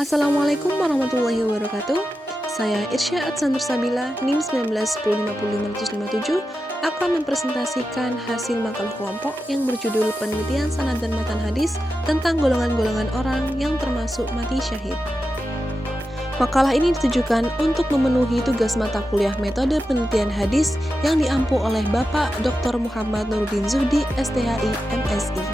Assalamualaikum warahmatullahi wabarakatuh. Saya Irsya Adsanur Sabila, NIM 19105557, akan mempresentasikan hasil makalah kelompok yang berjudul Penelitian Sanad dan Matan Hadis tentang golongan-golongan orang yang termasuk mati syahid. Makalah ini ditujukan untuk memenuhi tugas mata kuliah metode penelitian hadis yang diampu oleh Bapak Dr. Muhammad Nuruddin Zuhdi, STHI, MSI.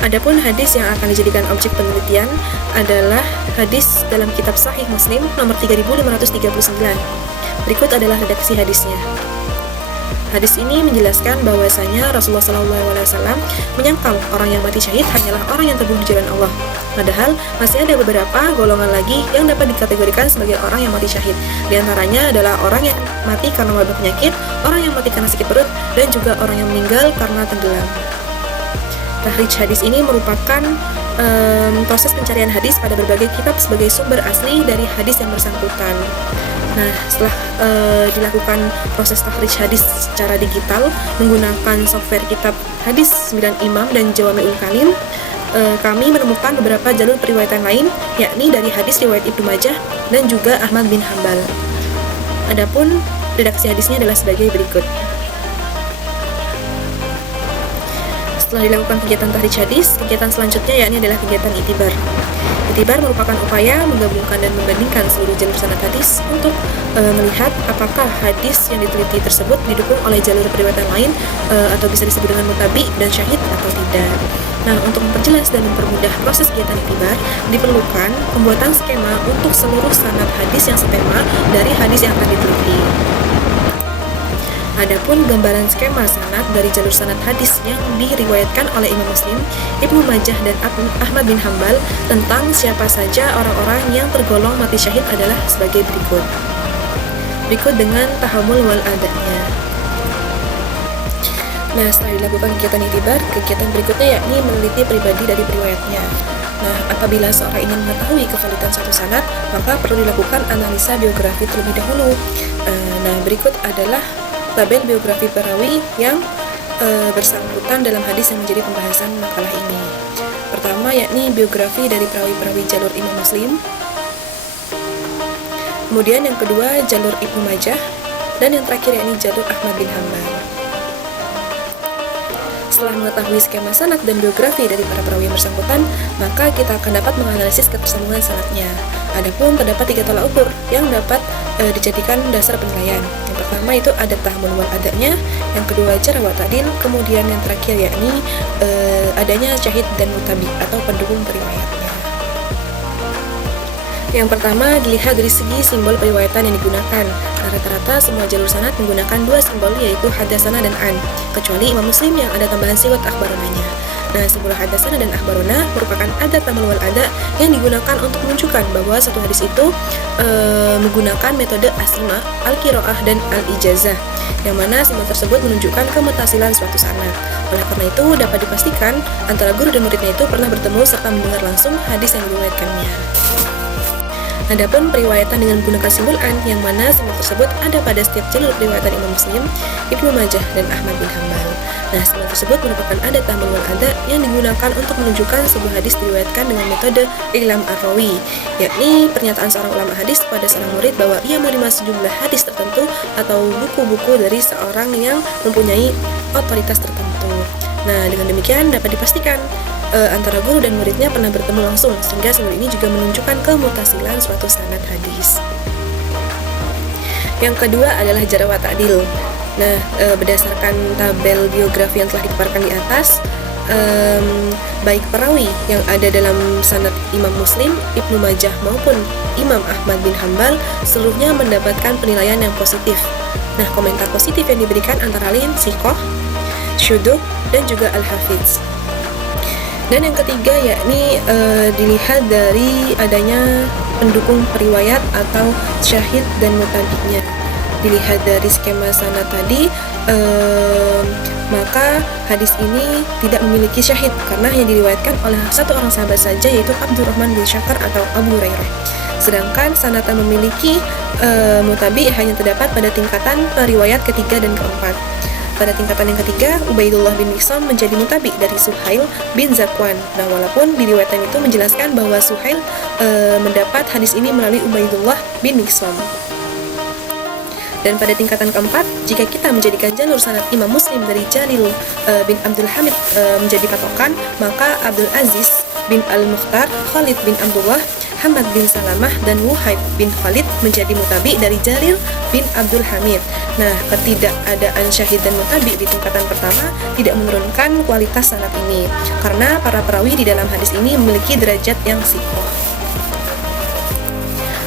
Adapun hadis yang akan dijadikan objek penelitian adalah hadis dalam kitab Sahih Muslim nomor 3539. Berikut adalah redaksi hadisnya. Hadis ini menjelaskan bahwasanya Rasulullah SAW menyangkal orang yang mati syahid hanyalah orang yang terbunuh di jalan Allah. Padahal masih ada beberapa golongan lagi yang dapat dikategorikan sebagai orang yang mati syahid. Di antaranya adalah orang yang mati karena wabah penyakit, orang yang mati karena sakit perut, dan juga orang yang meninggal karena tenggelam. Takhrij hadis ini merupakan proses pencarian hadis pada berbagai kitab sebagai sumber asli dari hadis yang bersangkutan. Nah, setelah dilakukan proses takhrij hadis secara digital menggunakan software kitab hadis 9 Imam dan Jawami'ul Kalim, kami menemukan beberapa jalur periwayatan lain, yakni dari hadis riwayat Ibnu Majah dan juga Ahmad bin Hanbal. Adapun redaksi hadisnya adalah sebagai berikut. Setelah dilakukan kegiatan takhrij hadis, kegiatan selanjutnya yakni adalah kegiatan itibar. Itibar merupakan upaya menggabungkan dan membandingkan seluruh jalur sanad hadis untuk melihat apakah hadis yang diteliti tersebut didukung oleh jalur periwayatan lain atau bisa disebut dengan mutabi dan syahid atau tidak. Nah, untuk memperjelas dan mempermudah proses kegiatan itibar, diperlukan pembuatan skema untuk seluruh sanad hadis yang setema dari hadis yang akan diteliti. Adapun gambaran skema sanad dari jalur sanad hadis yang diriwayatkan oleh Imam Muslim, Ibnu Majah dan Ahmad bin Hanbal tentang siapa saja orang-orang yang tergolong mati syahid adalah sebagai berikut. Berikut dengan tahammul wal adanya. Nah, setelah dilakukan kegiatan itibar, kegiatan berikutnya yakni meneliti pribadi dari periwayatnya. Nah, apabila seorang ingin mengetahui kevalidan suatu sanad, maka perlu dilakukan analisa biografi terlebih dahulu. Nah, berikut adalah tabel biografi perawi yang bersangkutan dalam hadis yang menjadi pembahasan makalah ini. Pertama yakni biografi dari perawi-perawi jalur Imam Muslim. Kemudian yang kedua jalur Ibnu Majah, dan yang terakhir yakni jalur Ahmad bin Hanbal. Setelah mengetahui skema sanad dan biografi dari para perawi yang bersangkutan, maka kita akan dapat menganalisis ketersambungan sanadnya. Adapun terdapat 3 tolak ukur yang dapat dijadikan dasar penilaian. Yang pertama itu ada tahammul wal adanya, yang kedua jarh wa ta'dil, kemudian yang terakhir yakni adanya syahid dan mutabi atau pendukung periwayatnya. Yang pertama dilihat dari segi simbol periwayatan yang digunakan. Rata-rata semua jalur sanad menggunakan 2 simbol, yaitu hadatsana dan an, kecuali Imam Muslim yang ada tambahan siwat akhbaronanya. Nah, simbol hadatsana dan akhbarona merupakan adat tahammul wal ada yang digunakan untuk menunjukkan bahwa satu hadis itu menggunakan metode asma, al-qiraah dan al-ijazah, yang mana simbol tersebut menunjukkan kemutasilan suatu sanad. Oleh karena itu dapat dipastikan antara guru dan muridnya itu pernah bertemu serta mendengar langsung hadis yang diriwayatkannya. Adapun periwayatan dengan menggunakan simbol an, yang mana simbol tersebut ada pada setiap jalur periwayatan Imam Muslim, Ibnu Majah dan Ahmad bin Hanbal. Nah, simbol tersebut merupakan adat tahammul wal ada yang digunakan untuk menunjukkan sebuah hadis diriwayatkan dengan metode ilam ar-rawi, yakni pernyataan seorang ulama hadis kepada seorang murid bahwa ia menerima sejumlah hadis tertentu atau buku-buku dari seorang yang mempunyai otoritas tertentu. Nah, dengan demikian dapat dipastikan antara guru dan muridnya pernah bertemu langsung, sehingga simbol ini juga menunjukkan kemutasilan suatu sanad hadis. Yang kedua adalah jarh wa ta'dil. Nah, berdasarkan tabel biografi yang telah dipaparkan di atas, baik perawi yang ada dalam sanad Imam Muslim, Ibnu Majah maupun Imam Ahmad bin Hanbal seluruhnya mendapatkan penilaian yang positif. Nah, komentar positif yang diberikan antara lain siqah, syuduh, dan juga al-hafiz. Dan yang ketiga yakni dilihat dari adanya pendukung periwayat atau syahid dan mutabi'nya. Dilihat dari skema sanad tadi, maka hadis ini tidak memiliki syahid karena yang diriwayatkan oleh satu orang sahabat saja, yaitu Abdurrahman bin Syakhar atau Abu Hurairah. Sedangkan sanad yang memiliki mutabi hanya terdapat pada tingkatan periwayat ketiga dan keempat. pada tingkatan yang ketiga, Ubaidullah bin Miqsam menjadi mutabi dari Suhail bin Zakwan. Nah, walaupun di riwayat itu menjelaskan bahwa Suhail mendapat hadis ini melalui Ubaidullah bin Miqsam. Dan pada tingkatan keempat, jika kita menjadikan jalur sanad Imam Muslim dari Jalil bin Abdul Hamid menjadi patokan, maka Abdul Aziz bin Al-Mukhtar, Khalid bin Abdullah, Hamad bin Salamah, dan Wuhaib bin Khalid menjadi mutabi dari Jalil bin Abdul Hamid. Nah, ketidakadaan syahid dan mutabi di tingkatan pertama tidak menurunkan kualitas sanad ini, karena para perawi di dalam hadis ini memiliki derajat yang sikoh.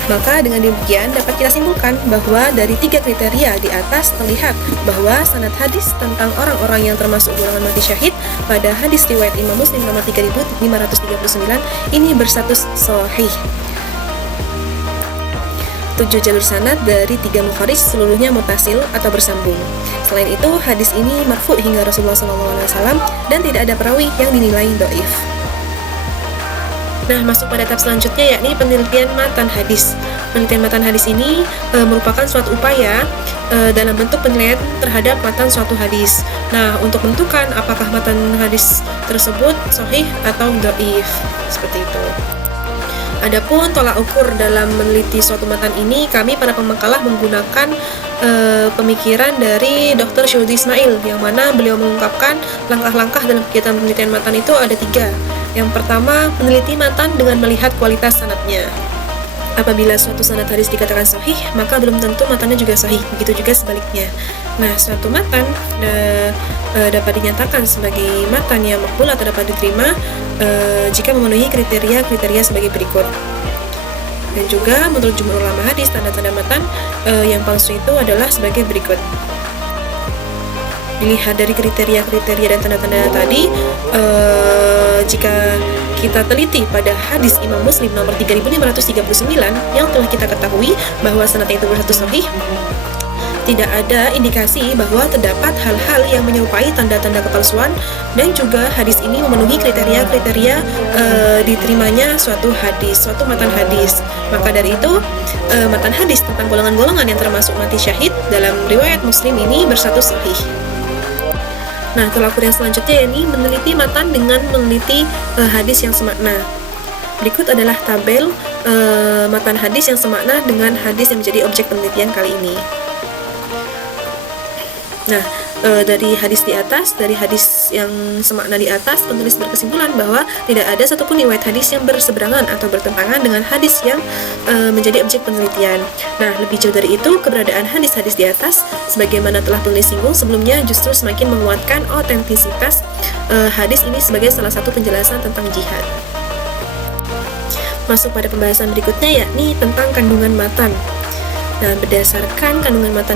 Maka dengan demikian dapat kita simpulkan bahwa dari 3 kriteria di atas terlihat bahwa sanad hadis tentang orang-orang yang termasuk golongan mati syahid pada hadis riwayat Imam Muslim nomor 3539 ini berstatus sahih. 7 jalur sanad dari 3 mukharij seluruhnya mutasil atau bersambung. Selain itu, hadis ini marfu hingga Rasulullah SAW dan tidak ada perawi yang dinilai dhaif. Nah, masuk pada tahap selanjutnya yakni penelitian matan hadis. Penelitian matan hadis ini merupakan suatu upaya dalam bentuk penilaian terhadap matan suatu hadis. Nah, untuk menentukan apakah matan hadis tersebut sahih atau dhaif, seperti itu. Adapun tolak ukur dalam meneliti suatu matan ini, kami para pemakalah menggunakan pemikiran dari Dr. Syuhudi Ismail, yang mana beliau mengungkapkan langkah-langkah dalam kegiatan penelitian matan itu ada 3. Yang pertama, meneliti matan dengan melihat kualitas sanadnya. Apabila suatu sanad hadis dikatakan sahih, maka belum tentu matannya juga sahih. Begitu juga sebaliknya. Nah, suatu matan dapat dinyatakan sebagai matan yang makbul atau dapat diterima jika memenuhi kriteria-kriteria sebagai berikut. Dan juga menurut jumhur ulama hadis, tanda-tanda matan yang palsu itu adalah sebagai berikut. Dilihat dari kriteria-kriteria dan tanda-tanda tadi, jika kita teliti pada hadis Imam Muslim nomor 3539 yang telah kita ketahui bahwa sanadnya itu berstatus sahih, tidak ada indikasi bahwa terdapat hal-hal yang menyerupai tanda-tanda kepalsuan, dan juga hadis ini memenuhi kriteria-kriteria diterimanya suatu hadis, suatu matan hadis. Maka dari itu, matan hadis tentang golongan-golongan yang termasuk mati syahid dalam riwayat Muslim ini berstatus sahih. Nah, tolak ukur yang selanjutnya yakni meneliti matan dengan meneliti hadis yang semakna. Berikut adalah tabel matan hadis yang semakna dengan hadis yang menjadi objek penelitian kali ini. Nah, dari hadis di atas, dari hadis yang semakna di atas, penulis berkesimpulan bahwa tidak ada satupun riwayat hadis yang berseberangan atau bertentangan dengan hadis yang menjadi objek penelitian. Nah, lebih jauh dari itu, keberadaan hadis-hadis di atas, sebagaimana telah penulis singgung sebelumnya, justru semakin menguatkan otentisitas hadis ini sebagai salah satu penjelasan tentang jihad. Masuk pada pembahasan berikutnya yakni tentang kandungan matan. Nah, berdasarkan kandungan matan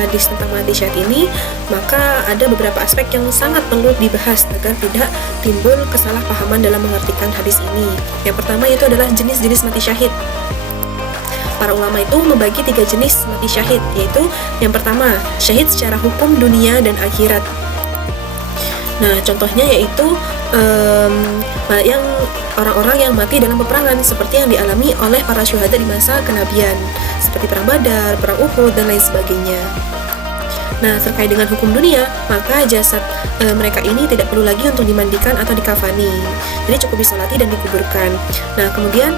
hadis tentang mati syahid ini, maka ada beberapa aspek yang sangat perlu dibahas agar tidak timbul kesalahpahaman dalam mengartikan hadis ini. Yang pertama yaitu adalah jenis-jenis mati syahid. Para ulama itu membagi 3 jenis mati syahid, yaitu yang pertama, syahid secara hukum dunia dan akhirat. Nah, contohnya yaitu yang orang-orang yang mati dalam peperangan seperti yang dialami oleh para syuhada di masa kenabian, seperti perang Badar, perang Uhud, dan lain sebagainya. Nah, terkait dengan hukum dunia, maka jasad mereka ini tidak perlu lagi untuk dimandikan atau dikafani, jadi cukup disolati dan dikuburkan. Nah, kemudian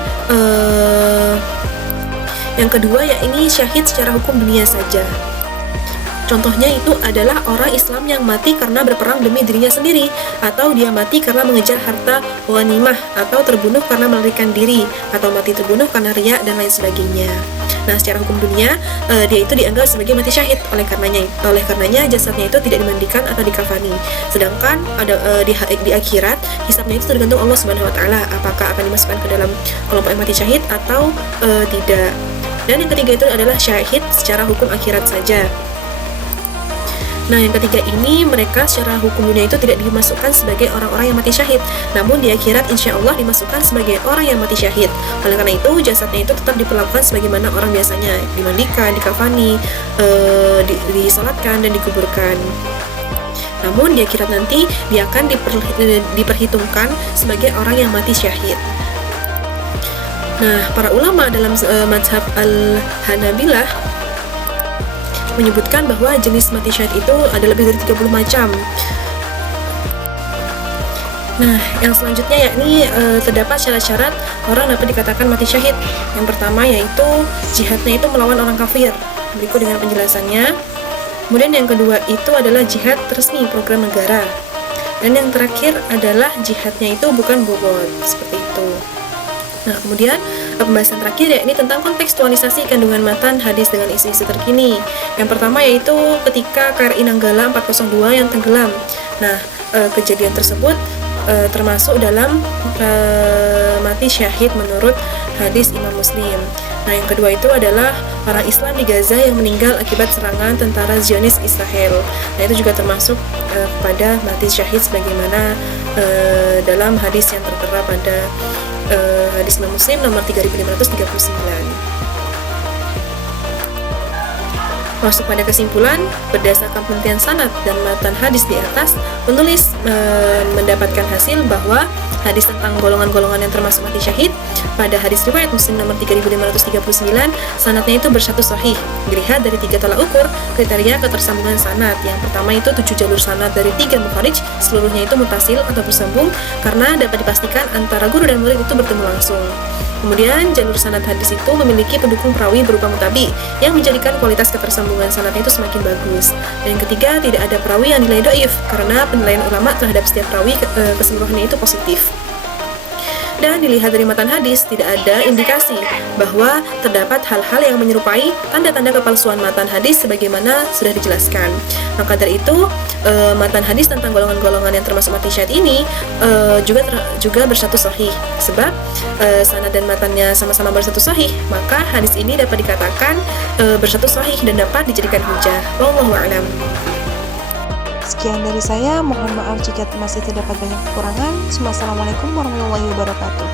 yang kedua yakni syahid secara hukum dunia saja. Contohnya itu adalah orang Islam yang mati karena berperang demi dirinya sendiri, atau dia mati karena mengejar harta ghanimah, atau terbunuh karena melarikan diri, atau mati terbunuh karena riya, dan lain sebagainya. Nah, secara hukum dunia dia itu dianggap sebagai mati syahid. Oleh karenanya jasadnya itu tidak dimandikan atau dikafani. Sedangkan di akhirat hisabnya itu tergantung Allah Subhanahu wa taala, apakah akan dimasukkan ke dalam kelompok yang mati syahid atau tidak. Dan yang ketiga itu adalah syahid secara hukum akhirat saja. Nah, yang ketiga ini mereka secara hukum dunia itu tidak dimasukkan sebagai orang-orang yang mati syahid, namun di akhirat insya Allah dimasukkan sebagai orang yang mati syahid. Oleh karena itu jasadnya itu tetap diperlakukan sebagaimana orang biasanya, dimandikan, dikafani, disolatkan dan dikuburkan. Namun di akhirat nanti dia akan diperhitungkan sebagai orang yang mati syahid. Nah, para ulama dalam mazhab Al-Hanabilah menyebutkan bahwa jenis mati syahid itu ada lebih dari 30 macam. Nah, yang selanjutnya yakni terdapat syarat-syarat orang dapat dikatakan mati syahid. Yang pertama yaitu jihadnya itu melawan orang kafir. Berikut dengan penjelasannya. Kemudian yang kedua itu adalah jihad resmi program negara. Dan yang terakhir adalah jihadnya itu bukan bobot, seperti itu. Nah, kemudian pembahasan terakhir yakni tentang kontekstualisasi kandungan matan hadis dengan isu-isu terkini. Yang pertama yaitu ketika KRI Nanggala 402 yang tenggelam. Nah, kejadian tersebut termasuk dalam mati syahid menurut hadis Imam Muslim. Nah, yang kedua itu adalah orang Islam di Gaza yang meninggal akibat serangan tentara Zionis Israel. Nah, itu juga termasuk pada mati syahid sebagaimana dalam hadis yang tertera pada hadis Imam Muslim nomor 3539. Masuk pada kesimpulan, berdasarkan penelitian sanad dan matan hadis di atas, penulis mendapatkan hasil bahwa hadis tentang golongan-golongan yang termasuk mati syahid pada hadis riwayat Muslim nomor 3539, sanadnya itu bersatu sahih. Dilihat dari 3 tolak ukur kriteria ketersambungan sanad. Yang pertama itu 7 jalur sanad dari 3 mukharij, seluruhnya itu mutasil atau bersambung karena dapat dipastikan antara guru dan murid itu bertemu langsung. Kemudian jalur sanad hadis itu memiliki pendukung perawi berupa mutabi yang menjadikan kualitas ketersambungan sanadnya itu semakin bagus. Dan yang ketiga, tidak ada perawi yang dinilai dhaif karena penilaian ulama terhadap setiap perawi keseluruhannya itu positif. Dan dilihat dari matan hadis, tidak ada indikasi bahwa terdapat hal-hal yang menyerupai tanda-tanda kepalsuan matan hadis sebagaimana sudah dijelaskan. Maka dari itu, matan hadis tentang golongan-golongan yang termasuk mati syahid ini juga bersatu sahih. Sebab sanad dan matannya sama-sama bersatu sahih, maka hadis ini dapat dikatakan bersatu sahih dan dapat dijadikan hujah. Wallahu a'lam. Sekian dari saya, mohon maaf jika masih terdapat banyak kekurangan. Wassalamualaikum warahmatullahi wabarakatuh.